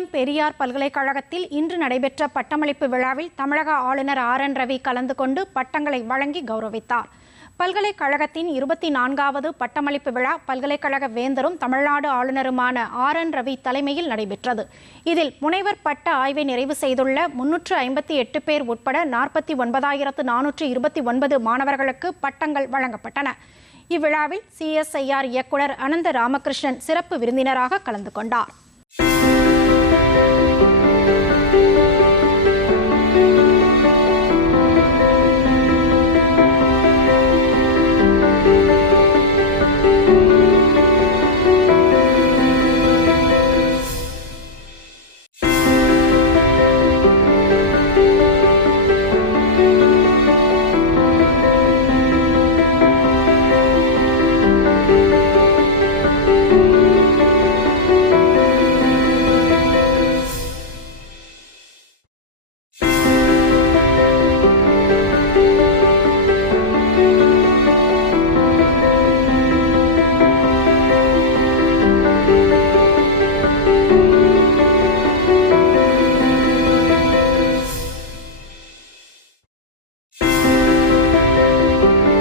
சேலம் பெரியார் பல்கலைக்கழகத்தில் இன்று நடைபெற்ற பட்டமளிப்பு விழாவில் தமிழக ஆளுநர் RN ரவி கலந்து கொண்டு பட்டங்களை வழங்கி கௌரவித்தார். பல்கலைக்கழகத்தின் 24வது பட்டமளிப்பு விழா பல்கலைக்கழக வேந்தரும் தமிழ்நாடு ஆளுநருமான RN ரவி தலைமையில் நடைபெற்றது. இதில் முனைவர் பட்ட ஆய்வை நிறைவு செய்துள்ள 358 பேர் உட்பட 49,429 மாணவர்களுக்கு பட்டங்கள் வழங்கப்பட்டன. இவ்விழாவில் CSIR இயக்குனர் அனந்த ராமகிருஷ்ணன் சிறப்பு விருந்தினராக கலந்து கொண்டார்.